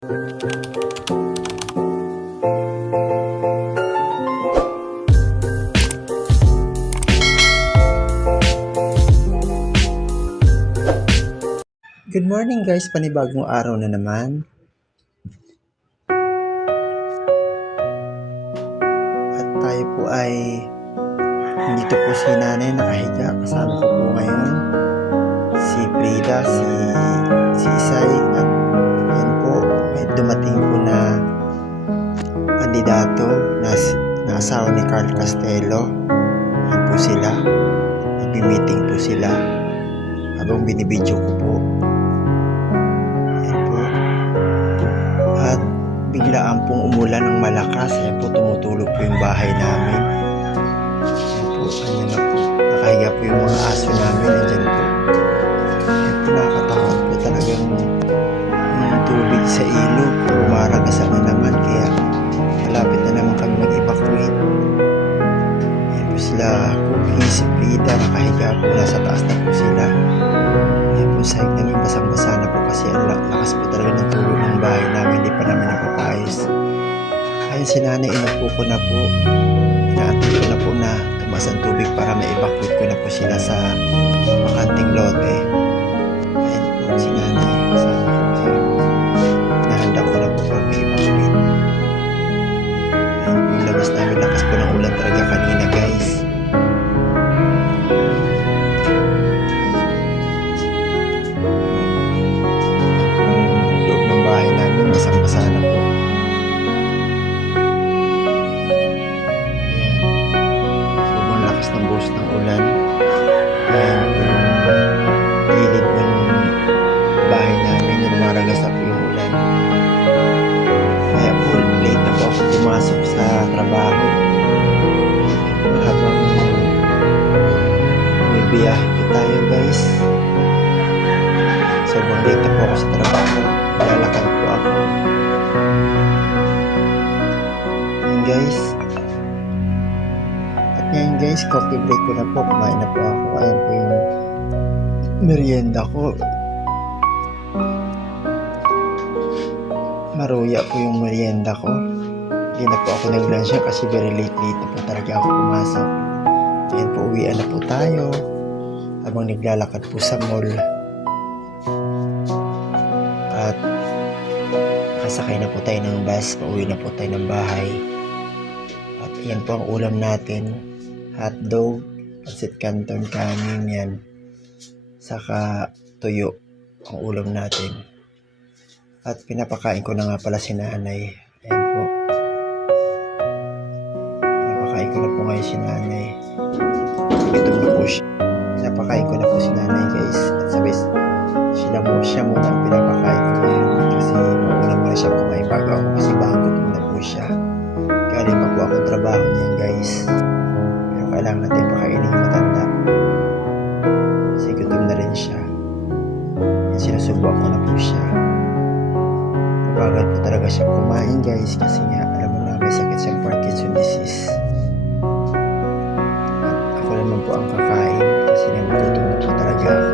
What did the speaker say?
Good morning guys, panibagong araw na naman. At tayo po ay dito po si nanay nakahiga. Kasama ko po ngayon si Frida, si Isay, at yan po may dumating po na kandidato na asawa ni Carl Castelo. Yan po sila, nag-meeting po sila habang binibidyo ko po. At biglaan pong umulan ng malakas. Ayan po, tumutulog po yung bahay namin. Ayan po, ayan na po. Nakahiga po yung mga aso namin. Ayan po. Ayan po, nakakatakot po talagang yung tubig sa ilog. Umaragasan na naman, kaya malapit na naman kami mag-evacuate. Ayan po sila, Cookie, si Frida, nakahiga po. Nasa taas na po sila. Ayan po, sahig namin basang-basa na po kasi ang lakas po talaga ng tulog ng bahay namin. Hindi pa namin napapayos. Ayun si nanay, inupo ko na po. Inaantay ko na po na tumaas ang tubig para ma-evacuate ko na po sila sa bakanting lote. Ayun po si nanay, kasama ko kayo. Nahanda ko na po para ma-evacuate. Ayun po yung labas namin, lakas po ng ulan talaga kanina guys. Basang-basa na po. Ayan. Sobrang lakas ng buhos ng ulan. Ayan po yung gilid ng bahay namin. Lumaragas na po yung ulan. Kaya po, late na po ako pumasok sa trabaho. Habang may biyahe po tayo guys. Sobrang late na po ako sa trabaho. Lalakad po ako. Ayan guys. At ngayon guys, coffee break ko na po. Kumain na po ako. Ayan po yung merienda ko. Maruya po yung merienda ko. Hindi na po ako nag-lunch kasi very late na po talaga ako pumasok. Ayan po, uwian na po tayo habang naglalakad po sa mall. At kasakay na po tayo ng bus, pauwi na po tayo ng bahay. At yan po ang ulam natin, hotdog, pancit canton, kanin yan, saka tuyo ang ulam natin. At pinapakain ko na nga pala si nanay. Ayan po, pinapakain ko na po ngayon si nanay. Ito na po siya, pinapakain ko na po si nanay guys. At sabi siya muna ang pinapakain ko ngayon kasi mauna muna siya kumain bago ako kasi bago na po siya. Galing pa po ako trabaho niyan guys, pero kailangan natin pakainin yung matanda kasi gutom na rin siya. Sinusubuan ko na po siya. Mabagal po talaga siya kumain guys kasi nga alam mo na may sakit siyang Parkinson disease. At ako naman po ang kakain kasi nagugutom na po talaga ako.